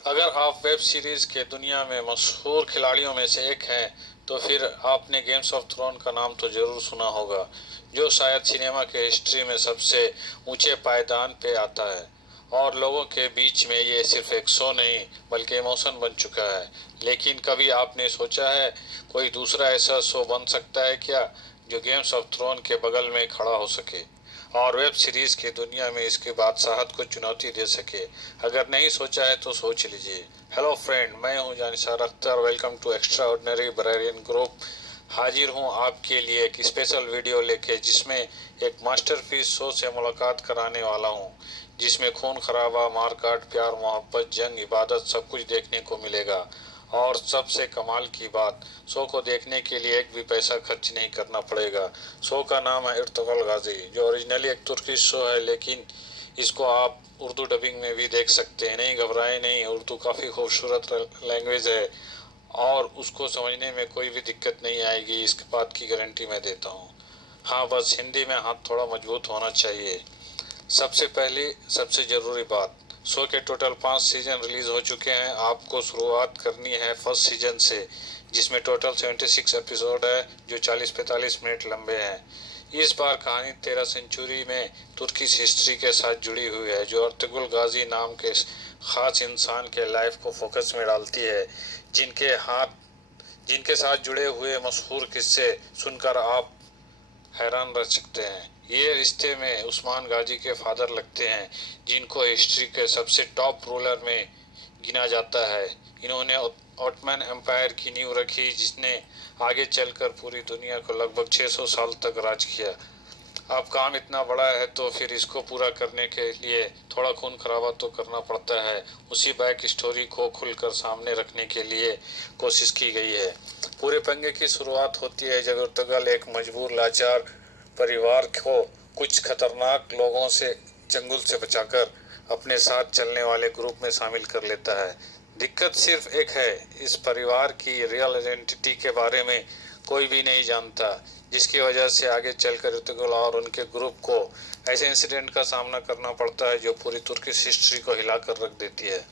अगर आप web series के दुनिया में मशहूर खिलाड़ियों में से एक हैं तो फिर आपने गेम्स ऑफ थ्रोन का नाम तो जरूर सुना होगा, जो शायद सिनेमा के हिस्ट्री में सबसे ऊंचे पायदान पे आता है। और लोगों के बीच में ये सिर्फ एक शो नहीं बल्कि इमोशन बन चुका है। लेकिन कभी आपने सोचा है कोई दूसरा ऐसा शो बन सकता है क्या, जो गेम्स ऑफ थ्रोन के बगल में खड़ा हो सके और वेब सीरीज की दुनिया में इसकी बादशाहत को चुनौती दे सके? अगर नहीं सोचा है तो सोच लीजिए। हेलो फ्रेंड, मैं हूं Jannisar Akhtar. Welcome to extraordinary बरेरियन ग्रुप। हाजिर हूं आपके लिए एक स्पेशल वीडियो लेके, जिसमें एक मास्टरपीस शो से मुलाकात कराने वाला हूं, जिसमें खून खराबा, मारकाट, प्यार, मोहब्बत, जंग, इबादत सब कुछ देखने को मिलेगा। और सबसे कमाल की बात, शो को देखने के लिए एक भी पैसा खर्च नहीं करना पड़ेगा। शो का नाम है इर्तुगल गाजी, जो ओरिजिनली एक तुर्किश शो है, लेकिन इसको आप उर्दू डबिंग में भी देख सकते हैं। नहीं घबराए नहीं, उर्दू काफ़ी खूबसूरत लैंग्वेज है और उसको समझने में कोई भी दिक्कत नहीं आएगी, इस बात की गारंटी मैं देता हूँ। हाँ, बस हिंदी में हाथ थोड़ा मजबूत होना चाहिए। सबसे पहली सबसे ज़रूरी बात, शो के टोटल 5 सीजन रिलीज हो चुके हैं। आपको शुरुआत करनी है फर्स्ट सीजन से, जिसमें टोटल 76 एपिसोड है, जो 40-45 मिनट लंबे हैं। इस बार कहानी 13 सेंचुरी में तुर्किश हिस्ट्री के साथ जुड़ी हुई है, जो अर्तुगरुल गाजी नाम के खास इंसान के लाइफ को फोकस में डालती है, जिनके साथ जुड़े हुए मशहूर किस्से सुनकर आप हैरान रह सकते हैं। ये रिश्ते में उस्मान गाजी के फादर लगते हैं, जिनको हिस्ट्री के सबसे टॉप रूलर में गिना जाता है। इन्होंने ऑटमन एम्पायर की नींव रखी, जिसने आगे चलकर पूरी दुनिया को लगभग 600 साल तक राज किया। अब काम इतना बड़ा है तो फिर इसको पूरा करने के लिए थोड़ा खून खराबा तो करना पड़ता है। उसी बैक स्टोरी को खुलकर सामने रखने के लिए कोशिश की गई है। पूरे पंगे की शुरुआत होती है जब अर्तुगरुल एक मजबूर लाचार परिवार को कुछ खतरनाक लोगों से चंगुल से बचाकर अपने साथ चलने वाले ग्रुप में शामिल कर लेता है। दिक्कत सिर्फ एक है, इस परिवार की रियल आइडेंटिटी के बारे में कोई भी नहीं जानता, जिसकी वजह से आगे चलकर अर्तुगरुल और उनके ग्रुप को ऐसे इंसिडेंट का सामना करना पड़ता है जो पूरी तुर्किश हिस्ट्री को हिलाकर रख देती है।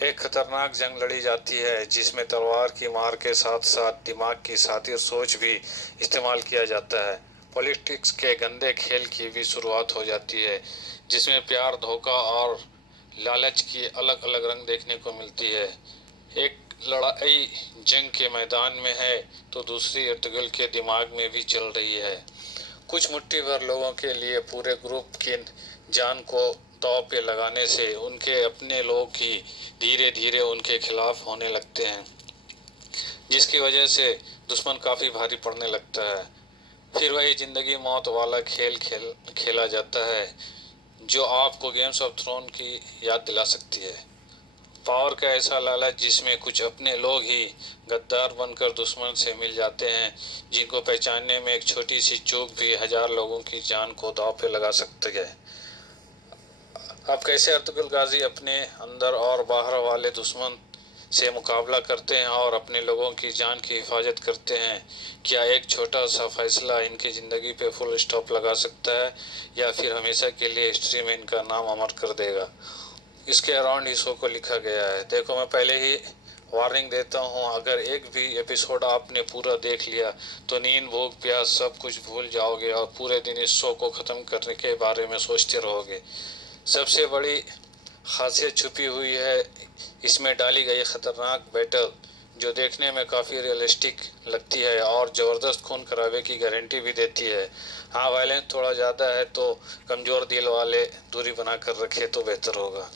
एक खतरनाक जंग लड़ी जाती है, जिसमें तलवार की मार के साथ साथ दिमाग की सातिर सोच भी इस्तेमाल किया जाता है। पॉलिटिक्स के गंदे खेल की भी शुरुआत हो जाती है, जिसमें प्यार, धोखा और लालच की अलग अलग रंग देखने को मिलती है। एक लड़ाई जंग के मैदान में है तो दूसरी अर्तुगरुल के दिमाग में भी चल रही है। कुछ मुट्ठी भर लोगों के लिए पूरे ग्रुप की जान को दांव पे लगाने से उनके अपने लोग ही धीरे धीरे उनके खिलाफ होने लगते हैं, जिसकी वजह से दुश्मन काफ़ी भारी पड़ने लगता है। फिर वही जिंदगी मौत वाला खेला जाता है, जो आपको गेम्स ऑफ थ्रोन की याद दिला सकती है। पावर का ऐसा लालच जिसमें कुछ अपने लोग ही गद्दार बनकर दुश्मन से मिल जाते हैं, जिनको पहचानने में एक छोटी सी चूक भी 1000 लोगों की जान को दांव पे लगा सकती है। अब कैसे अर्तुगरुल गाजी अपने अंदर और बाहर वाले दुश्मन से मुकाबला करते हैं और अपने लोगों की जान की हिफाजत करते हैं? क्या एक छोटा सा फैसला इनकी ज़िंदगी पे फुल स्टॉप लगा सकता है, या फिर हमेशा के लिए हिस्ट्री में इनका नाम अमर कर देगा? इसके अराउंड ही शो को लिखा गया है। देखो, मैं पहले ही वार्निंग देता हूँ, अगर एक भी एपिसोड आपने पूरा देख लिया तो नींद, भूख, प्यास सब कुछ भूल जाओगे और पूरे दिन इस शो को ख़त्म करने के बारे में सोचते रहोगे। सबसे बड़ी खासियत छुपी हुई है इसमें डाली गई खतरनाक बैटल, जो देखने में काफ़ी रियलिस्टिक लगती है और ज़बरदस्त खून खराबे की गारंटी भी देती है। हाँ, वायलेंस थोड़ा ज़्यादा है तो कमज़ोर दिल वाले दूरी बना कर रखे तो बेहतर होगा।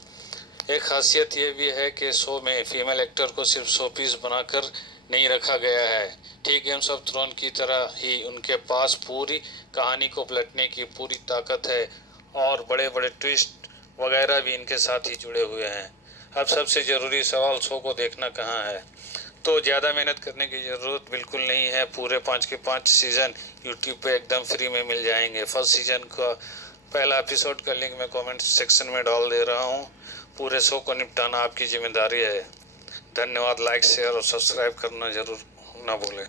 एक खासियत ये भी है कि शो में फीमेल एक्टर को सिर्फ शो पीस बनाकर नहीं रखा गया है। ठीक गेम्स ऑफ थ्रोन की तरह ही उनके पास पूरी कहानी को पलटने की पूरी ताकत है और बड़े बड़े ट्विस्ट वगैरह भी इनके साथ ही जुड़े हुए हैं। अब सबसे ज़रूरी सवाल, शो को देखना कहाँ है? तो ज़्यादा मेहनत करने की ज़रूरत बिल्कुल नहीं है। पूरे 5 के 5 सीज़न यूट्यूब पे एकदम फ्री में मिल जाएंगे। फर्स्ट सीज़न का पहला एपिसोड का लिंक मैं कमेंट सेक्शन में डाल दे रहा हूँ। पूरे शो को निपटाना आपकी जिम्मेदारी है। धन्यवाद। लाइक, शेयर और सब्सक्राइब करना ज़रूर ना भूलें।